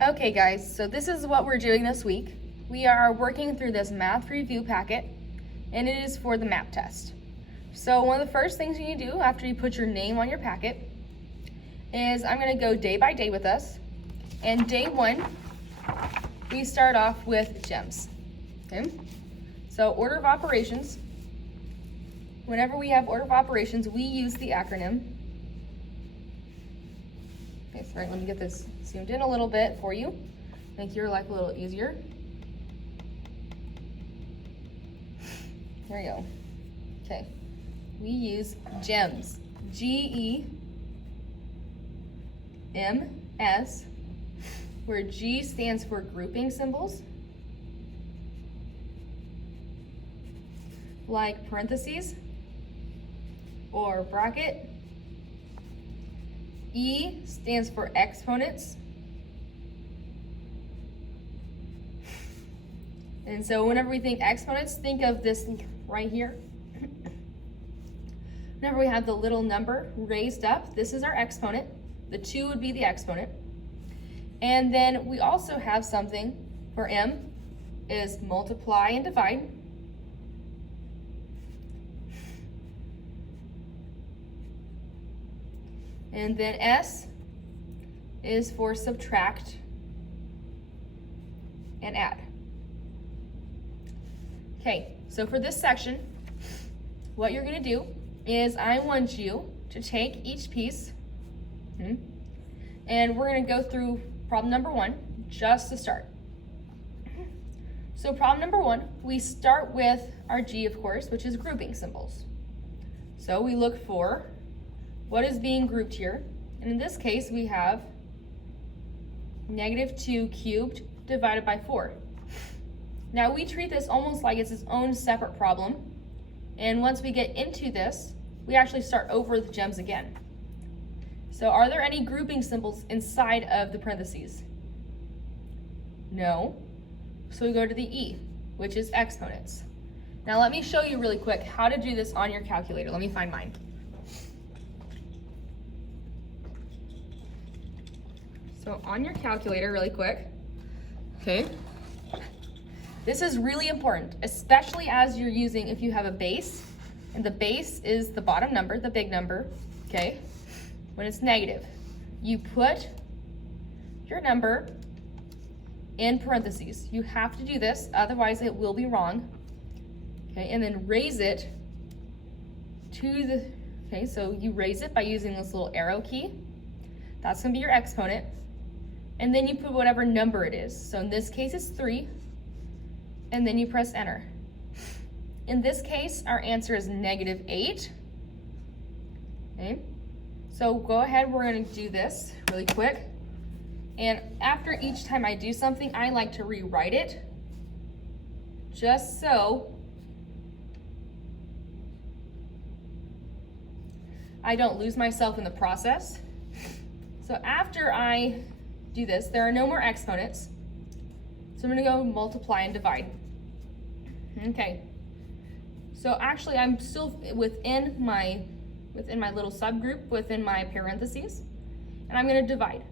Okay guys, so this is what we're doing this week. We are working through this math review packet, and it is for the MAP test. So one of the first things you need to do after you put your name on your packet is I'm gonna go day by day with us. And day one, we start off with GEMS, okay? So order of operations, whenever we have order of operations, we use the acronym. Okay, sorry, let me get this zoomed in a little bit for you, make your life a little easier. There you go. Okay, we use GEMS, G-E-M-S, where G stands for grouping symbols, like parentheses or bracket. E stands for exponents. And so whenever we think exponents, think of this right here. Whenever we have the little number raised up, this is our exponent. The 2 would be the exponent. And then we also have something for M is multiply and divide. And then S is for subtract and add. Okay, so for this section, what you're gonna do is I want you to take each piece, and we're gonna go through problem number 1 just to start. So problem number 1, we start with our G, of course, which is grouping symbols. So we look for what is being grouped here. And in this case, we have -2 cubed divided by 4. Now we treat this almost like it's its own separate problem. And once we get into this, we actually start over the GEMS again. So are there any grouping symbols inside of the parentheses? No. So we go to the E, which is exponents. Now let me show you really quick how to do this on your calculator. Let me find mine. So on your calculator really quick, okay, this is really important, especially as you're using, if you have a base, and the base is the bottom number, the big number, okay? When it's negative, you put your number in parentheses. You have to do this, otherwise it will be wrong, okay? And then raise it to the, okay, so you raise it by using this little arrow key. That's gonna be your exponent. And then you put whatever number it is. So in this case, it's 3. And then you press enter. In this case, our answer is -8. Okay. So go ahead, we're gonna do this really quick. And after each time I do something, I like to rewrite it, just so I don't lose myself in the process. So after I do this, there are no more exponents. So I'm gonna go multiply and divide. Okay. So actually I'm still within my little subgroup, within my parentheses, and I'm gonna divide.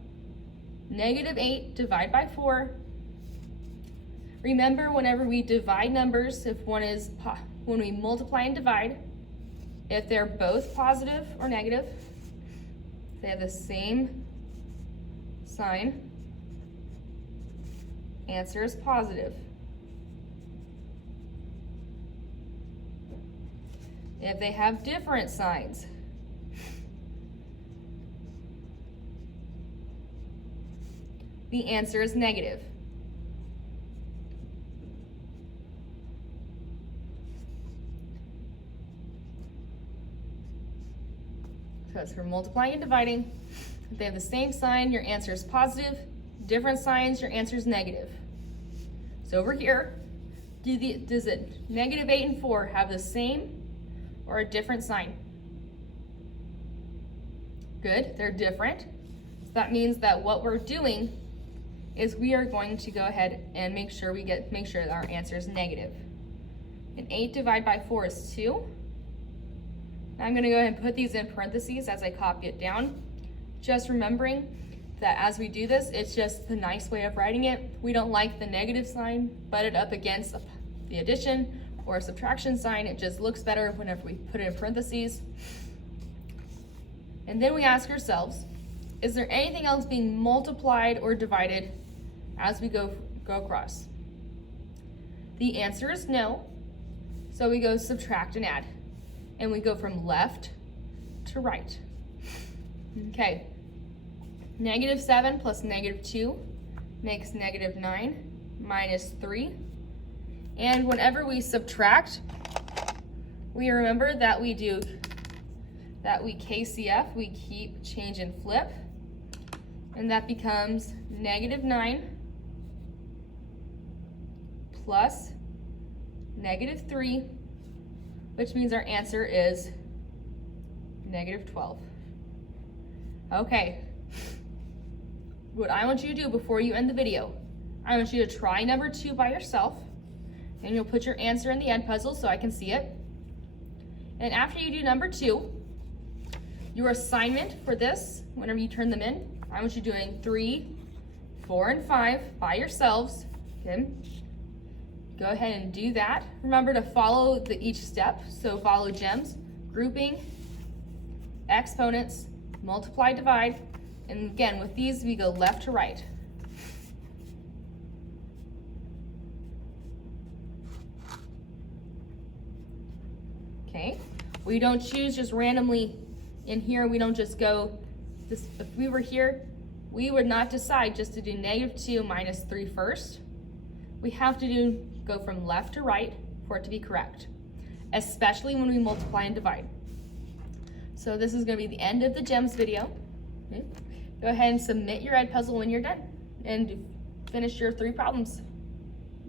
-8 divide by 4. Remember, whenever we divide numbers, when we multiply and divide, if they're both positive or negative, they have the same sign, answer is positive. If they have different signs, the answer is negative. So it's for multiplying and dividing. If they have the same sign, your answer is positive. Different signs, your answer is negative. So over here, does it -8 and 4 have the same or a different sign? Good, they're different. So that means that what we're doing is we are going to go ahead and make sure that our answer is negative. And 8 divided by 4 is 2. Now I'm gonna go ahead and put these in parentheses as I copy it down. Just remembering that as we do this, it's just the nice way of writing it. We don't like the negative sign butted up against the addition or subtraction sign. It just looks better whenever we put it in parentheses. And then we ask ourselves, is there anything else being multiplied or divided as we go across? The answer is no. So we go subtract and add. And we go from left to right. Okay. -7 plus -2 makes -9 minus 3. And whenever we subtract, we remember that we KCF, we keep, change, and flip. And that becomes -9 plus -3, which means our answer is -12. Okay. What I want you to do before you end the video, I want you to try number 2 by yourself, and you'll put your answer in the Edpuzzle so I can see it. And after you do number 2, your assignment for this, whenever you turn them in, I want you doing 3, 4, and 5 by yourselves. Okay. Go ahead and do that. Remember to follow each step. So follow GEMS, grouping, exponents, multiply, divide. And again, with these, we go left to right. Okay. We don't choose just randomly in here. We don't just go, if we were here, we would not decide just to do -2 minus 3 first. We have to go from left to right for it to be correct, especially when we multiply and divide. So this is going to be the end of the GEMS video. Okay. Go ahead and submit your Edpuzzle when you're done and finish your 3 problems.